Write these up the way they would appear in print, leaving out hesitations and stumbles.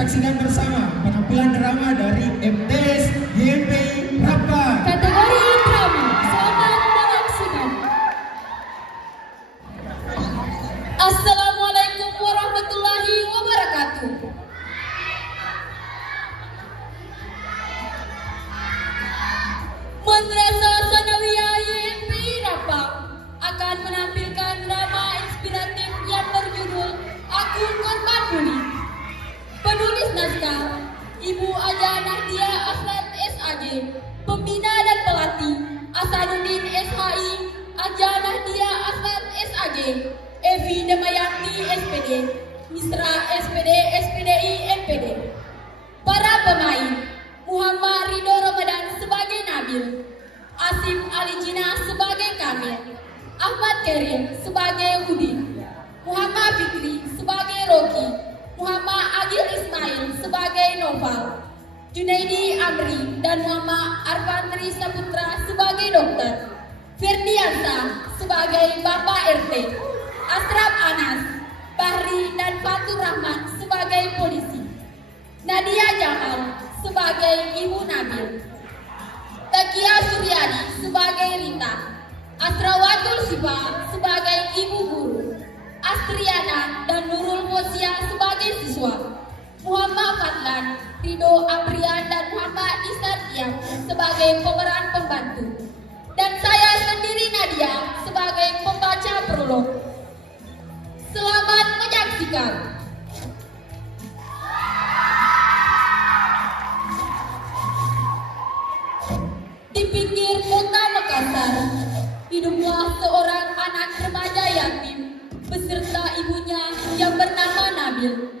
saksikan bersama penampilan drama dari MTS YPI Rapat. Kategori drama, selamat menyaksikan. Assalamualaikum warahmatullahi wabarakatuh. Madrasah Sanawiyah YPI Rapat akan menampilkan drama inspiratif yang berjudul Aku Korban Bully. Penulis naskah Ibu Aja Nahdia Asad SAG, pembina dan pelatih Asaduddin SHI, Aja Nahdia Asad SAG, Evi Damayanti SPD, Misra SPD SPDI MPD. Para pemain: Muhammad Ridho Ramadan sebagai Nabil, Asim Ali Jina sebagai Kamil, Ahmad Kerim sebagai Udin, Muhammad Fikri sebagai Rocky, Muhammad Agil Ismail sebagai Noval, Junaidi Amri dan Muhammad Arfandri Saputra sebagai dokter, Firdiansa sebagai Bapak RT, Asraf Anas, Bahri dan Fatur Rahman sebagai polisi, Nadia Jamal sebagai Ibu Nabil, Takia Suryani sebagai Rita, Asrawatul Siva sebagai Ibu Guru, Astriana dan Nurul Mosia sebagai siswa, Muhammad Fadlan, Rido Aprian dan Muhammad Isatiam sebagai pemeran pembantu, dan saya sendiri Nadia sebagai pembaca prolog. Selamat menyaksikan. Di pinggir kota Makassar, hiduplah seorang anak remaja yatim beserta ibunya yang bernama Nabil.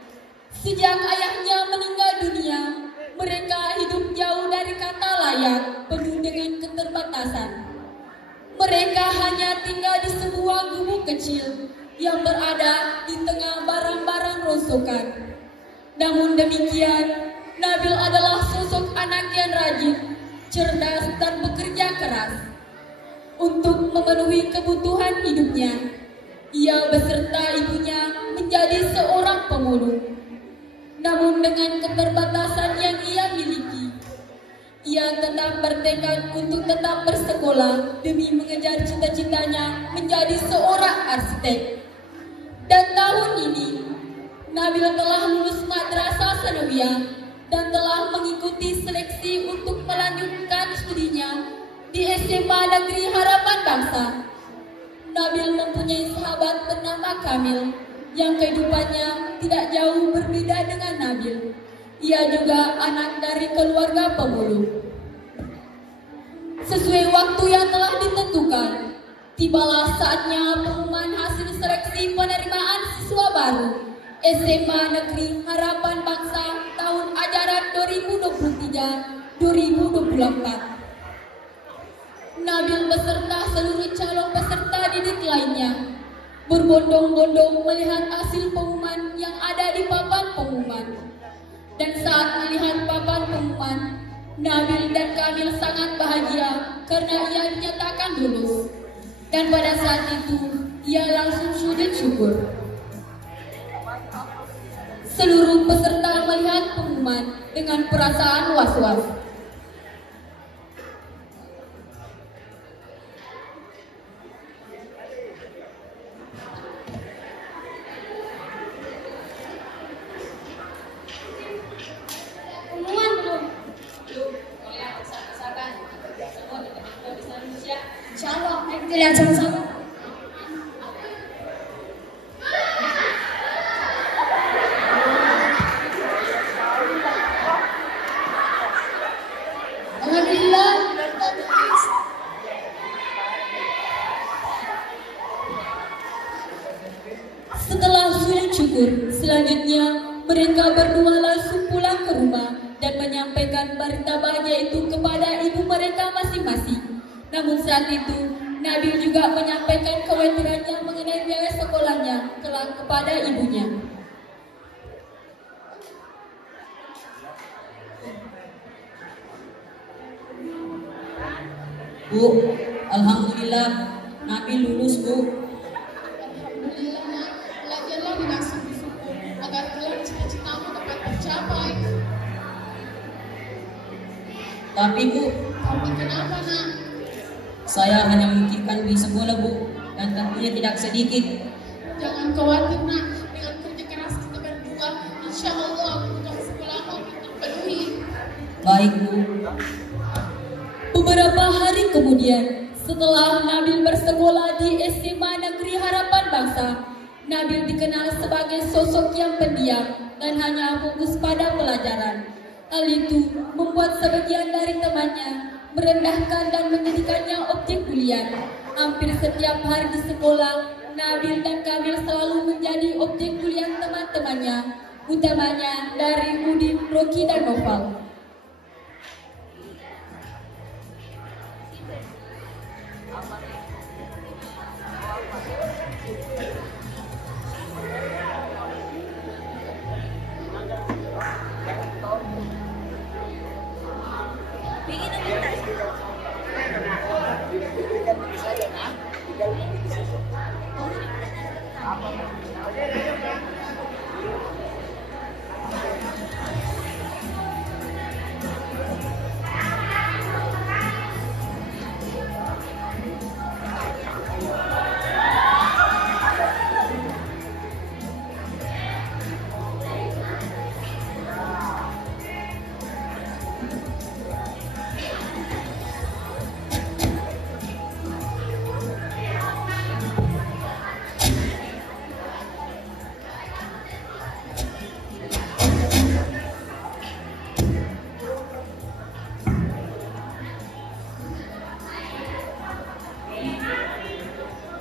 Sejak ayahnya meninggal dunia, mereka hidup jauh dari kata layak, penuh dengan keterbatasan. Mereka hanya tinggal di sebuah gubuk kecil yang berada di tengah barang-barang rongsokan. Namun demikian, Nabil adalah sosok anak yang rajin, cerdas dan bekerja keras. Untuk memenuhi kebutuhan hidupnya, ia beserta ibunya menjadi seorang pemulung. Namun dengan keterbatasan yang ia miliki, ia tetap bertekad untuk tetap bersekolah demi mengejar cita-citanya menjadi seorang arsitek. Dan tahun ini, Nabil telah lulus Madrasah Sanawiyah dan telah mengikuti seleksi untuk melanjutkan studinya di SMA Negeri Harapan Bangsa. Nabil mempunyai sahabat bernama Kamil yang kehidupannya tidak jauh berbeda dengan Nabil. Ia juga anak dari keluarga pemulung. Sesuai waktu yang telah ditentukan, tibalah saatnya pengumuman hasil seleksi penerimaan siswa baru SMA Negeri Harapan Bangsa tahun ajaran 2023-2024. Nabil beserta seluruh calon peserta didik lainnya berbondong-bondong melihat hasil pengumuman yang ada di papan pengumuman. Dan saat melihat papan pengumuman, Nabil dan Kamil sangat bahagia karena ia dinyatakan lulus. Dan pada saat itu, ia langsung sujud syukur. Seluruh peserta melihat pengumuman dengan perasaan was-was. Insyaallah, kita lihat sama-sama. Alhamdulillah. Setelah sujud syukur, selanjutnya mereka berdua langsung pulang ke rumah dan menyampaikan berita bahagia itu kepada ibu mereka masing-masing. Namun saat itu, Nabil juga menyampaikan kekhawatirannya mengenai biaya sekolahnya kelak kepada ibunya. Bu, alhamdulillah Nabil lulus, Bu. Alhamdulillah, nak. Belajarlah dengan sungguh-sungguh agar kelak cita-citamu dapat tercapai. Tapi Bu, Tapi kenapa nak? saya hanya memikirkan di sekolah Bu, dan tentunya tidak sedikit. Jangan khawatir nak. Dengan kerja keras kita berdua, insya Allah kebutuhan sekolahmu terpenuhi. Baik Bu. Beberapa hari kemudian, setelah Nabil bersekolah di SMA Negeri Harapan Bangsa, Nabil dikenal sebagai sosok yang pendiam dan hanya fokus pada pelajaran. Hal itu membuat sebagian dari temannya merendahkan dan menjadikannya objek bulian. Hampir setiap hari di sekolah, Nabil dan Kamil selalu menjadi objek bulian teman-temannya, utamanya dari Udin, Rocky, dan Noval.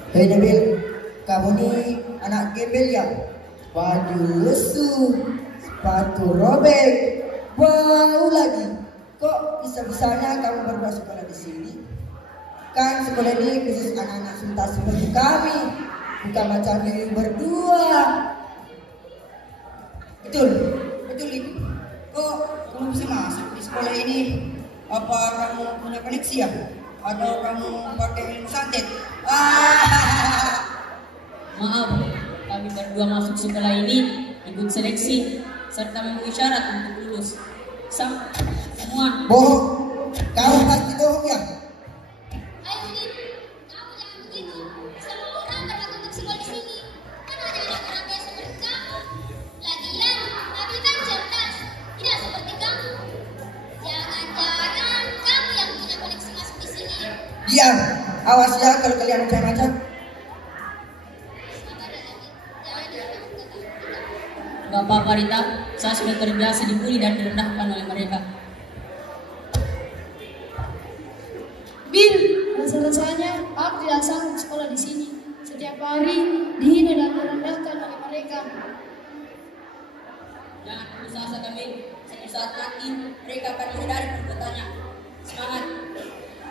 Hei Nabil, kamu nih anak gembel ya? Baju lesu, sepatu robek, bau lagi. Kok bisa-bisanya kamu berdua sekolah di sini? Kan sekolah ini khusus anak-anak suntas seperti kami, bukan macam ini berdua. Betul, betul Ibu. Kok kamu bisa masuk di sekolah ini? Apa kamu punya koneksi ya? Atau kamu pakai ilmu santet? Maaf, kami berdua masuk sekolah ini ikut seleksi serta memenuhi syarat untuk lulus. Semua. Bohong, kamu pasti bohong ya? Ayo Udin, kamu jangan begitu. Semua orang berhak untuk sekolah di sini. Kan ada anak-anak yang seperti kamu. Lagian, Nabil kan cerdas, tidak seperti kamu. Jangan-jangan kamu yang punya koneksi masuk di sini. Diam, awas ya kalau kalian macam-macam. Sabar ya Nabil, jangan diulang-ulang. Gak apa-apa Rita, saya sudah terbiasa dibully dan direndahkan oleh mereka. Bil, rasa-rasanya aku tidak sanggup sekolah di sini. Setiap hari dihina dan direndahkan oleh mereka. Jangan putus asa kami, suatu saat nanti mereka akan menyadari perbuatannya. Semangat.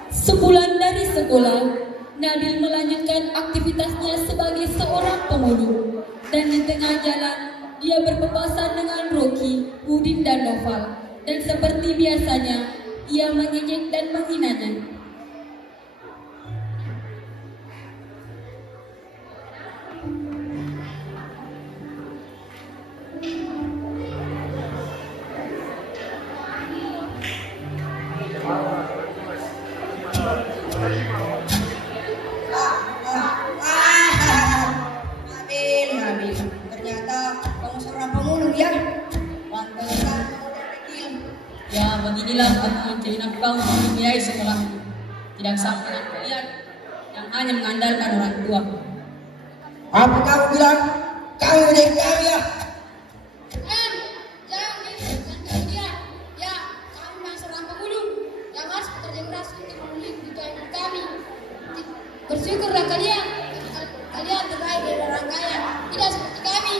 Sebulan dari sekolah, Nabil melanjutkan aktivitasnya sebagai seorang pemulung. Dan di tengah jalan, dia berpapasan dengan Rocky, Udin, dan Noval. Dan seperti biasanya, ia mengejek dan menghinanya. Nabil, ternyata kamu seorang pemulung ya? Pantesan kamu dari kecil. Ya beginilah aku mencari nafkah untuk membiayai sekolah. Tidak sama dengan kalian yang hanya mengandalkan orang tua. Apa kamu bilang? Kamu menjadi kami ya? Jangan gitu, dia. Ya, kami memang seorang pemulung yang harus bekerja keras untuk memenuhi kebutuhan kami. Bersyukurlah kalian terbaik dari orang kaya, tidak seperti kami.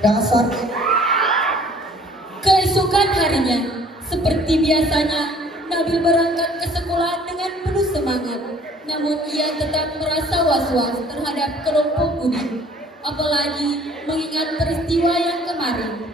Dasar Keesokan harinya, seperti biasanya, Nabil berangkat ke sekolah dengan penuh semangat. Namun ia tetap merasa was-was terhadap kelompok Udin, apalagi mengingat peristiwa yang kemarin.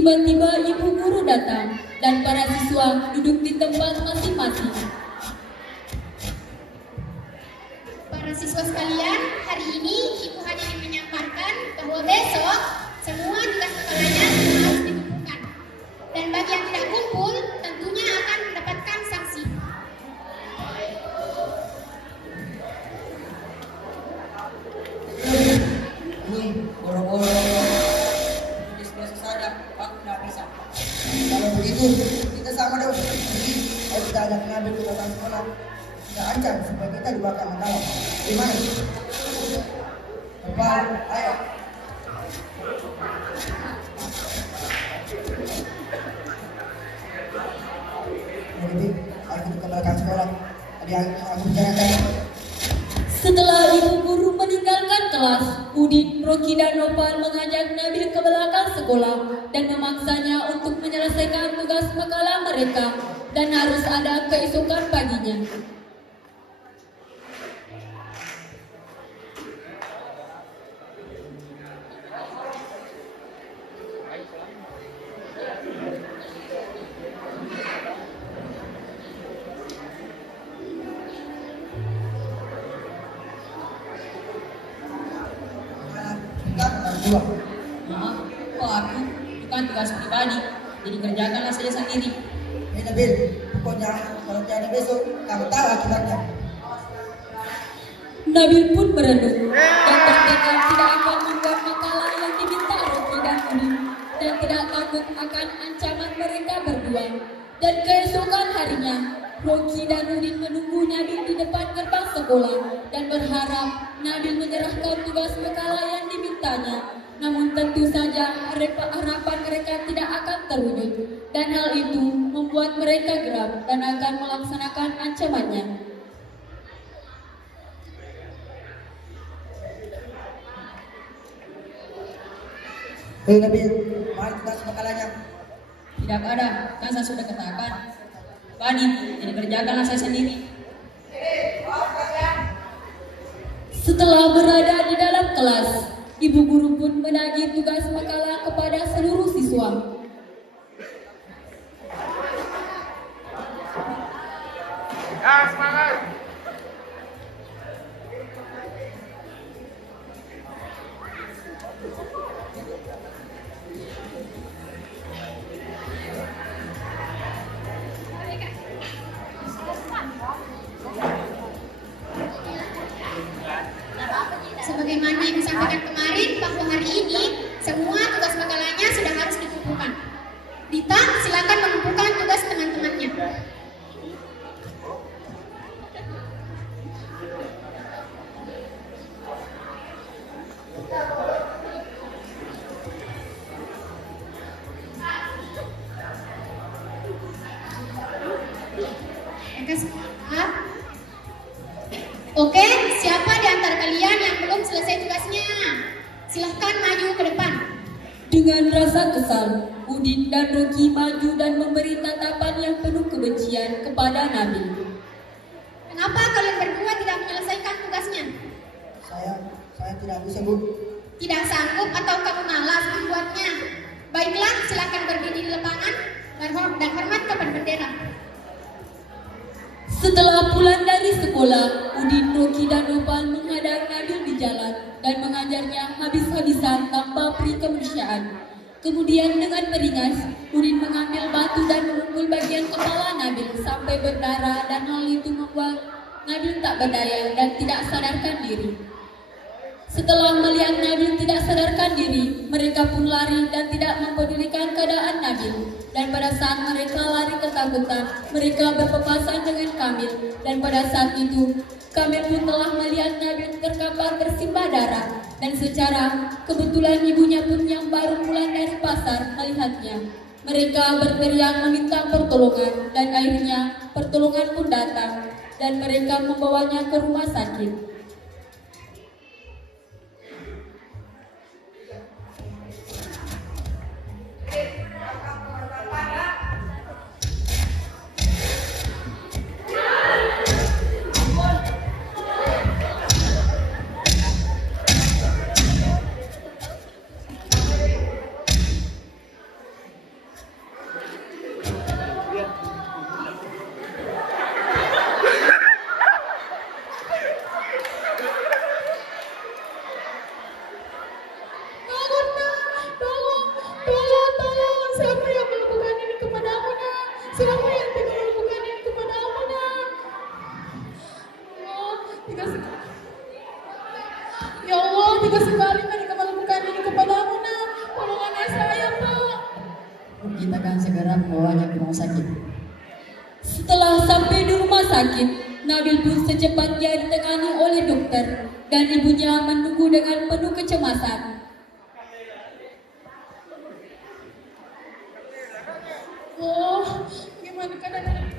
Tiba-tiba ibu guru datang dan para siswa duduk di tempat masing-masing. Para siswa sekalian, hari ini Ibu hanya ingin menyampaikan bahwa besok semua tugas makalanya harus dikumpulkan. Dan bagi yang tidak kumpul, tentunya akan mendapatkan sanksi. Boro-boro tulis biasa saja, aku tidak bisa. Kalau begitu, kita sama dong. Jadi, ayo kita ajak Nabil ke belakang sekolah. Kita ancam supaya kita di belakang mengawal. Gimana? Bapak, ayo. Nabil, ayo kita ke belakang sekolah. Tadi aku bicarakan. Setelah ibu guru meninggalkan kelas, Udin, Rocky, dan Nopal mengajak Nabil ke belakang sekolah dan memaksanya untuk menyelesaikan tugas makalah mereka dan harus ada keesokan paginya. Maaf, kok aku bukan tugas pribadi, jadi kerjakanlah saja sendiri. Nabil, pokoknya kalau jadi besok, kamu tahu akibatnya. Nabil pun merenung dan bertekad tidak akan membuat makalah yang diminta Rocky dan Udin dan tidak takut akan ancaman mereka berdua. Dan keesokan harinya, Rocky dan Udin menunggu Nabil di depan gerbang sekolah dan berharap Nabil menyerahkan tugas makalah yang dimintanya. Namun tentu saja harapan mereka tidak akan terwujud dan hal itu membuat mereka geram dan akan melaksanakan ancamannya. Hei Nabil, mana tugas makalahnya? Tidak ada, kan saya sudah katakan. Badi, jadi kerjakanlah saya sendiri. Setelah berada di dalam kelas, ibu guru pun menagih tugas makalah kepada seluruh siswa. Ya, semangat. Sebagaimana yang disampaikan kemarin bahwa hari ini semua tugas makalahnya sudah harus dikumpulkan. Dita, silakan mengumpulkan tugas teman-temannya. Oke, siapa di antara kalian yang belum selesai tugasnya? Silahkan maju ke depan. Dengan rasa kesal, Udin dan Rocky maju dan memberi tatapan yang penuh kebencian kepada Nabil. Kenapa kalian berdua tidak menyelesaikan tugasnya? Saya tidak bisa, Bu. Tidak sanggup atau kamu malas membuatnya? Baiklah, silakan berdiri di lapangan dan hormat kepada bendera. Setelah pulang dari sekolah, Udin, Rocky, dan Nopal menghadang Nabil di jalan dan mengajarnya habis-habisan tanpa peri kemanusiaan. Kemudian dengan beringas, Udin mengambil batu dan memukul bagian kepala Nabil sampai berdarah dan hal itu membuat Nabil tak berdaya dan tidak sadarkan diri. Setelah melihat Nabil tidak sadarkan diri, mereka pun lari dan tidak mempedulikan keadaan Nabil. Dan pada saat mereka lari ketakutan, mereka berpapasan dengan Kamil. Dan pada saat itu, Kamil pun telah melihat Nabil terkapar bersimbah darah. Dan secara kebetulan ibunya pun yang baru pulang dari pasar melihatnya. Mereka berteriak meminta pertolongan dan akhirnya pertolongan pun datang dan mereka membawanya ke rumah sakit. tega sekali mereka melakukan ini kepadamu, nak. Tolong anak saya, Pak. Kita akan segera membawanya ke rumah sakit. Setelah sampai di rumah sakit, Nabil pun secepatnya ditangani oleh dokter dan ibunya menunggu dengan penuh kecemasan. Oh, gimana keadaan?